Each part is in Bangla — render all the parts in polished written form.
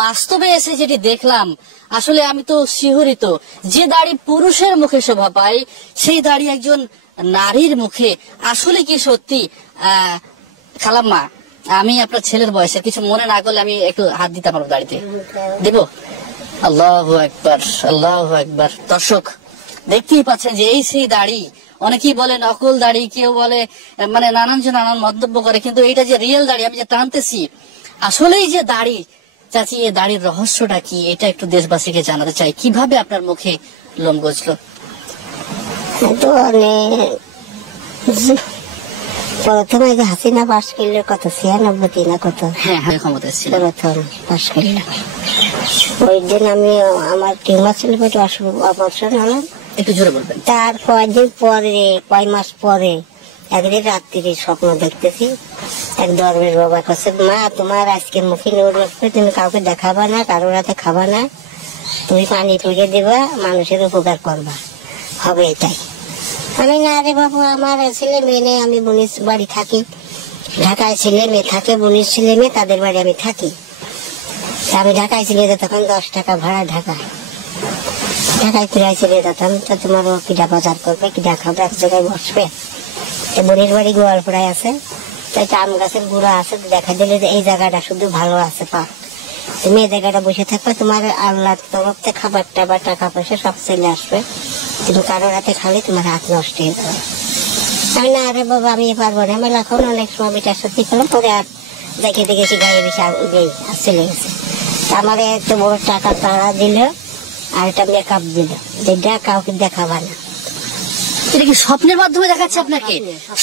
বাস্তবে এসে যেটি দেখলাম আসলে আমি তো শিহরিত। যে দাড়ি পুরুষের মুখে শোভা পায় সেই দাড়ি একজন নারীর মুখে আসলে কি সত্যি? খালাম্মা, আমি আপনার ছেলের বয়সে কিছু মনে না করলে আমি একটু হাত দিতে পারবো দাড়িতে, দেব? আল্লাহু আকবার, আল্লাহু আকবার। দর্শক দেখতেই পাচ্ছেন যে এই সেই দাড়ি। অনেকেই বলে নকল দাড়ি, কেউ বলে মানে নানান মন্তব্য করে, কিন্তু এটা যে রিয়েল দাড়ি আমি যে টানতেছি আসলেই যে দাড়ি। চাচি, এই দাড়ির রহস্যটা কি এটা একটু দেশবাসীকে জানাতে চাই। কিভাবে আপনার মুখে লোম গজলো? প্রথমে হাসিনা পাশ করলে কত 96 না কত, হ্যাঁ ক্ষমতা ছিল, প্রথম পাশ করলে। ওই দিন আমি আমার টিউমার ছিল, অপারেশন হলাম। একটু জোরে বলবেন। তার কয়েকদিন পরে, কয় মাস পরে একদিন রাত্রি স্বপ্ন দেখতেছি। এক দরবেশ বাবা কাছে, মা তোমার আজকে মুখে নোট রাখবে, তুমি কাউকে দেখাবা না, কারোর হাতে খাবা না, তুমি পানি টুকে দিবা, মানুষের উপকার করবা, হবে এটাই। আমি না রে বাবু, আমার ছেলে মেয়ে নেই, আমি বোনির বাড়ি থাকি, ঢাকায় ছেলে মেয়ে থাকে, বোনির ছেলে মেয়ে তাদের বাড়ি আমি থাকি। আমি ঢাকায় ছেলে তখন 10 টাকা ভাড়া, ঢাকায় ফিরাই ছেলে যেতাম। তা তোমার কিডা বাজার করবে, কিডা খাবে, এক জায়গায় বসবে। বোনির বাড়ি গোয়ালপাড়ায় আছে, তাই আম গাছের গুঁড়া আছে, দেখা দিলে যে এই জায়গাটা শুধু ভালো আছে, পা তুমি এই জায়গাটা বসে থাকবে, তোমার আল্লাহ তরফ থেকে খাবার টাবার টাকা পয়সা সব চলে আসবে, তুমি কারোর হাতে খালে তোমার হাত নষ্ট হয়ে যাবে। আমি না রে বাবা, আমি পারবো না। আমি এখন অনেক সময় বেটার সত্যি করলাম, পরে আর দেখে দেখেছি গায়ে বেশি চলে গেছে। আমার এত বড় টাকা তারা দিল আর একটা মেকআপ দিল, যেটা কাউকে দেখাবা না। এটা কি স্বপ্নের মাধ্যমে দেখাচ্ছে আপনাকে?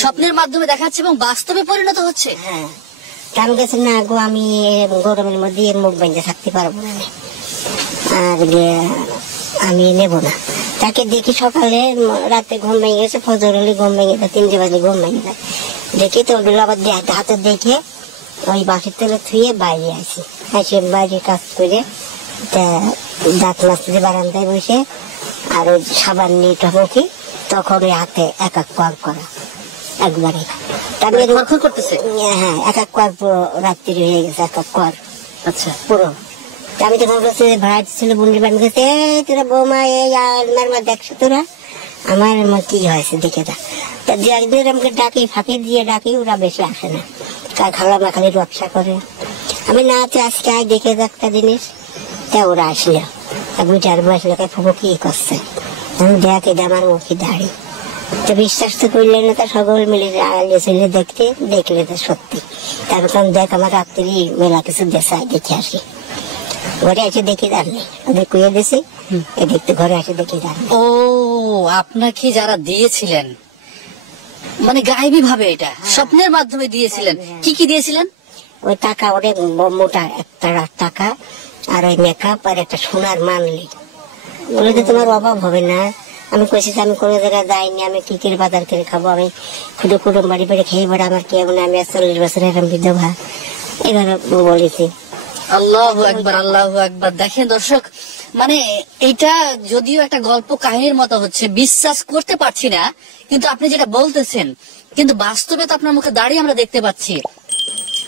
স্বপ্নের মাধ্যমে দেখাচ্ছে এবং বাস্তবে পরিণত হচ্ছে? হ্যাঁ, আমি গেছি না গো, আমি গরমের মধ্যে মুখ বেঁধে থাকতে পারবো না, আর আমি নেব না। তাকে দেখি সকালে, রাতে ঘুম ভেঙে গেছে, ফজর হলে ঘুম ভেঙে যায়, 3টে বাজে ঘুম ভেঙে যায়। দেখি তো ওগুলো আবার হাতে দেখে ওই বাসের তেলে থুয়ে বাইরে আসি, বাইরে কাজ করে দাঁত মাছতে বারান্দায় বসে আর ওই সাবান নিয়ে টমকি, তখন ওই হাতে এক কোয়ার করা একবারে। করতেছে? হ্যাঁ, এক কোয়ার রাত্রি হয়ে গেছে, এক কোয়ার। আচ্ছা, পুরো। আমি তখন বলছি, ভাড়া ছিল বন্ডির বাড়ি গেছে, তোরা বৌমা এই আলমার দেখছো তোরা, আমার কি হয়েছে দেখে যা। তা দু একদিন আমাকে ডাকি, ফাঁকি দিয়ে ডাকি, ওরা বেশি আসে না, খালা খালি ব্যবসা করে। আমি না আজকে আয় দেখে যা একটা জিনিস, তা ওরা আসলো, 2-4 বয়স লোকে ফুবো কি করছে, আমি দেখে আমার মুখে দাঁড়ি। তো বিশ্বাস তো করলে না, তা সকল মিলে ছেলে দেখতে, দেখলে তো সত্যি। তারপর দেখ আমার রাত্রি মেলা কিছু দেশায়, দেখে আসি। ঘরে এসে দেখে জাননি, ওদের কুয়ে দিছি, দেখতে ঘরে এসে দেখে জাননি। ও, আপনাকে যারা দিয়েছিলেন মানে গায়েবী ভাবে, এটা স্বপ্নের মাধ্যমে দিয়েছিলেন। কি কি দিয়েছিলেন? ওই টাকা, অনেক মোটা একটা টাকা, আর ওই মেকআপ, আর একটা সোনার মানলি। বলে যে তোমার অভাব হবে না। আমি কইছি আমি কোনো জায়গায় যাইনি, আমি কি করে বাজার করে খাবো, আমি খুদে কুটুম বাড়ি বাড়ি খেয়ে বেড়া, আমার কি এমন, আমি 40 বছরের বিধবা, এভাবে বলেছি। আল্লাহু আকবার, আল্লাহু আকবার। দেখেন দর্শক, মানে এটা যদিও একটা গল্প কাহিনীর মতো হচ্ছে, বিশ্বাস করতে পারছি না, কিন্তু আপনি যেটা বলতেছেন, কিন্তু বাস্তবে তো আপনার মুখে দাঁড়িয়ে আমরা দেখতে পাচ্ছি।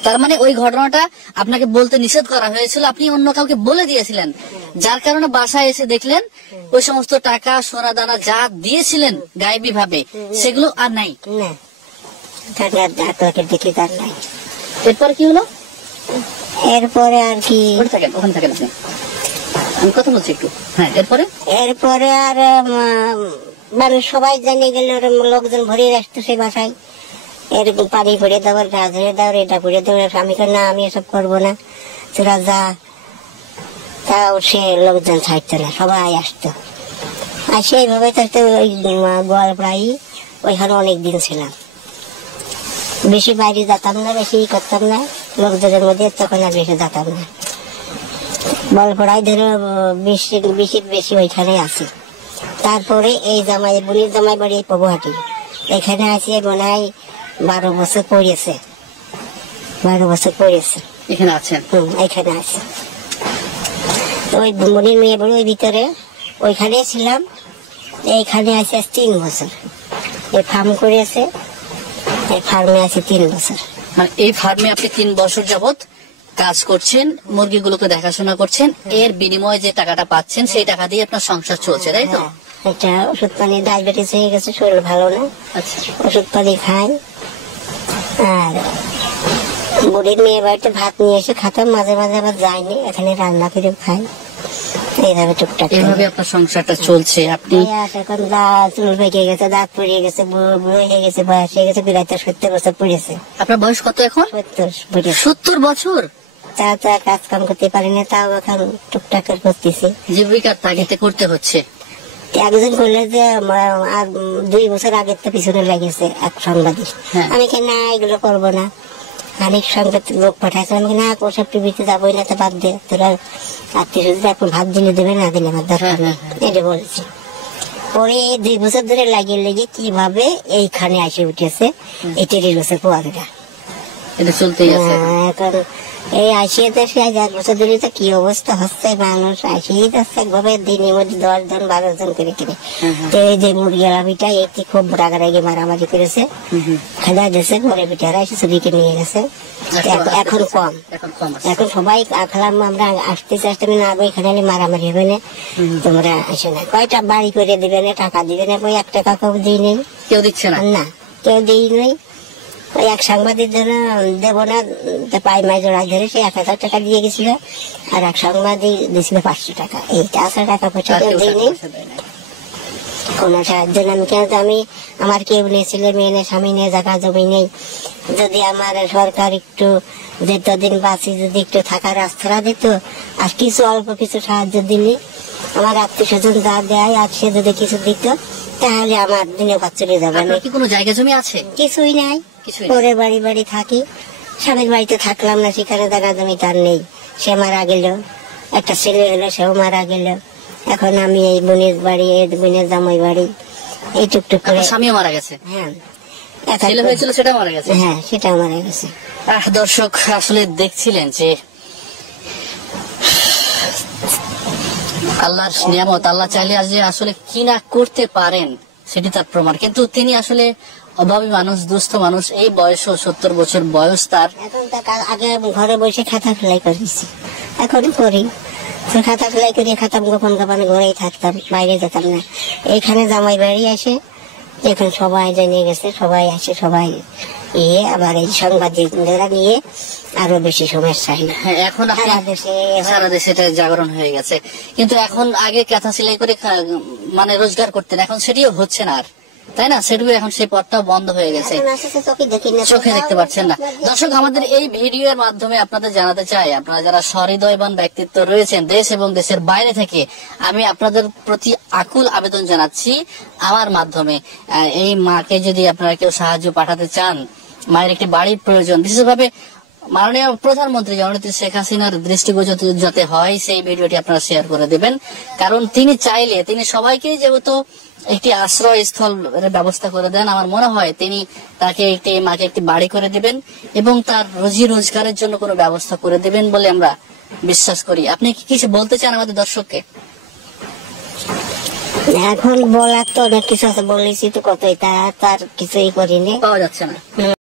তার মানে ওই ঘটনাটা আপনাকে বলতে নিষেধ করা হয়েছিল, আপনি অন্য কাউকে বলে দিয়েছিলেন, যার কারণে বাসায় এসে দেখলেন ওই সমস্ত টাকা সোনা দানা যা দিয়েছিলেন গায়েবী ভাবে সেগুলো আর নাই। এরপর কি হলো? এরপরে আর কি, ওখানে থাকেন আপনি, আমি কথা বলছি একটু। হ্যাঁ, এরপরে আর মানুষ সবাই জানিয়ে গেল, লোকজন ভরে আসতো সে বাসায়, এরকম পানি ভরে দেওয়ার, গাছ ধরে দেওয়ার, এটা ভরে দেওয়ার। আমি না, আমি এসব করবো না, তোরা যা। তাও সে লোকজন ছাড়তো না, সবাই আসতো। আর সেইভাবে থাকতে ওই গোয়ালপাড়ায় ওইখানে অনেকদিন ছিলাম, বেশি বাইরে যেতাম না, বেশি করতাম না লোকজনের মধ্যে, তখন আর বেশি যেতাম না। গোয়ালপাড়ায় ধরো বেশি ওইখানে আছি। তারপরে এই জামাই, বোনের জামাই বাড়ি প্রভুহাটি, এখানে আছে মনে হয় 12 বছর পড়েছে, 12 বছর পড়েছে। এখানে আছেন? এখানে আছে। ওই বোনের মেয়ে বলে ওই ভিতরে, ওইখানে ছিলাম। এইখানে আছে 3 বছর, এই ফার্ম করেছে, এই ফার্মে আছে 3 বছর। মানে এই ফার্মে আপনি 3 বছর যাবত কাজ করছেন, মুরগিগুলোকে দেখাশোনা করছেন, এর বিনিময়ে যে টাকাটা পাচ্ছেন সেই টাকা দিয়ে আপনার সংসার চলছে, তাই তো? হ্যাঁ, এটা ওষুধ পানি, ডায়াবেটিস হয়ে গেছে, শরীর ভালো না, আচ্ছা, ওষুধ পানি খাই। আর বুড়ির মেয়ে বাড়িতে ভাত নিয়ে এসে খাতাম, মাঝে মাঝে আবার যাইনি, এখানে রান্না করে খাই, এইভাবে টুকটাক করি। এভাবে আপনার সংসারটা চলছে। আপনি বয়স এখন দাঁত চুল পেকে গেছে, দাঁত পড়িয়ে গেছে, বুড়ো হয়ে গেছে, বয়স হয়ে গেছে, বিরাট 70 বছর পড়েছে। আপনার বয়স কত এখন? 70 70 বছর। তাও তো আর কাজ কাম করতে পারি না, তাও এখন টুকটাক করে করতেছি। জীবিকার তাগিদে করতে হচ্ছে। একজন করলে যে আর 2 বছর আগের তো পিছনে লেগেছে এক সাংবাদিক, হ্যাঁ। আমি কি না এগুলো করবো না, অনেক সংবাদ লোক পাঠাইছে, আমি কি না ওসব টিভিতে যাবোই না, তো বাদ দে, তোরা আত্মীয় স্বজন এখন ভাত দিলে দেবে না দিলে আমার দরকার নেই, এটা বলেছি। পরে 2 বছর ধরে লাগিয়ে লেগে কিভাবে এইখানে আসে উঠেছে এই 30 বছর পোয়ারিরা। এটা চলতেই আছে। এখন এই আসিয়ে দেশে আজ 1 বছর ধরে তো কি অবস্থা হচ্ছে, মানুষ আসিয়ে যাচ্ছে একভাবে, দিনের মধ্যে 10 জন 12 জন করে কিনে। তো এই যে মুরগির আমিটা এটি খুব রাগারাগি মারামারি করেছে, খেলা দিয়েছে, পরে পিঠারা এসে ছবিকে নিয়ে গেছে। এখন কম, এখন কম আছে। এখন সবাই খেলাম আমরা আসতে চেষ্টা করি না, এখানে মারামারি হবে না, তোমরা আসে না, কয়টা বাড়ি করে দিবে না, টাকা দিবে না, ওই 1 টাকা কেউ দিই নেই, কেউ দিচ্ছে না। না কেউ দিই নেই। ওই এক সাংবাদিক জন্য দেব না, পাই মাই জোড়া ধরে সে 1000 টাকা দিয়ে গেছিল, আর এক সাংবাদিক দিয়েছিল 500 টাকা, এইটা আসলে টাকা পয়সা কেউ দিইনি, কোন সাহায্য না। আমি কেন, আমি আমার কেউ নেই, ছেলে মেয়ে নেই, স্বামী নেই, জায়গা জমি নেই, যদি আমার সরকার একটু যতদিন বাঁচি যদি একটু থাকার রাস্তা দিত, আর কিছু অল্প কিছু সাহায্য দিলে, আমার আত্মীয় স্বজন যা দেয় আর সে যদি কিছু দিত, তাহলে আমার দিনে ভাত চলে যাবে। আপনার কি কোনো জায়গা জমি আছে? কিছুই নাই, কিছুই পরে বাড়ি বাড়ি থাকি, স্বামীর বাড়িতে থাকলাম না, সেখানে জায়গা জমি তার নেই, সে মারা গেল, একটা ছেলে হলো, সেও মারা গেল। এখন আমি এই বোনের বাড়ি, এই বোনের জামাই বাড়ি, এই টুকটুক করে। আপনার স্বামীও মারা গেছে? হ্যাঁ, ছেলে হয়েছিল সেটা মারা গেছে? হ্যাঁ, সেটাও মারা গেছে। দর্শক আসলে দেখছিলেন যে আল্লাহর নিয়ামত, আল্লাহ চাইলে আজ যে আসলে কি না করতে পারেন সেটি তার প্রমাণ। কিন্তু তিনি আসলে অভাবী মানুষ, দুস্থ মানুষ, এই বয়সও 70 বছর বয়স তার। এখন তো আগে ঘরে বসে খাতা ফেলাই করেছি, এখন করি, তো খাতা ফেলাই করে খাতাম, গোপন গোপন ঘরেই থাকতাম, বাইরে যেতাম না। এইখানে জামাই বাড়ি আসে, এখন সবাই জেনে গেছে, সবাই আসে, সবাই আবার এই সাংবাদিকরা নিয়ে আরো বেশি সমস্যা হয়। হ্যাঁ, এখন আপনি সারা দেশে এটা জাগরণ হয়ে গেছে। কিন্তু এখন আগে কাঁথা সেলাই করে মানে রোজগার করতেন, এখন সেটিও হচ্ছে না আর, তাই না? সেটিও এখন সেই পথটাও বন্ধ হয়ে গেছে, চোখে দেখতে পাচ্ছেন না। দর্শক, আমাদের এই ভিডিওর মাধ্যমে আপনাদের জানাতে চাই, আপনারা যারা সহৃদয়বান ব্যক্তিত্ব রয়েছেন দেশ এবং দেশের বাইরে থেকে, আমি আপনাদের প্রতি আকুল আবেদন জানাচ্ছি আমার মাধ্যমে, এই মাকে যদি আপনারা কেউ সাহায্য পাঠাতে চান, মায়ের একটি বাড়ির প্রয়োজন, বিশেষভাবে মাননীয় প্রধানমন্ত্রী জননেত্রী শেখ হাসিনার দৃষ্টিগোচর যাতে হয়, সেই ভিডিওটি আপনারা শেয়ার করে দেবেন। কারণ তিনি চাইলে তিনি সবাইকে যেহেতু একটি আশ্রয়স্থল ব্যবস্থা করে দেন, আমার মনে হয় তিনি তাকে মাকে একটি বাড়ি করে দেবেন এবং তার রুজি রোজগারের জন্য কোনো ব্যবস্থা করে দেবেন বলে আমরা বিশ্বাস করি। আপনি কি কিছু বলতে চান আমাদের দর্শককে? এখন বলার তো অনেক কিছু আছে, বলেছি তো কতই, তার কিছুই করিনি, পাওয়া যাচ্ছে না।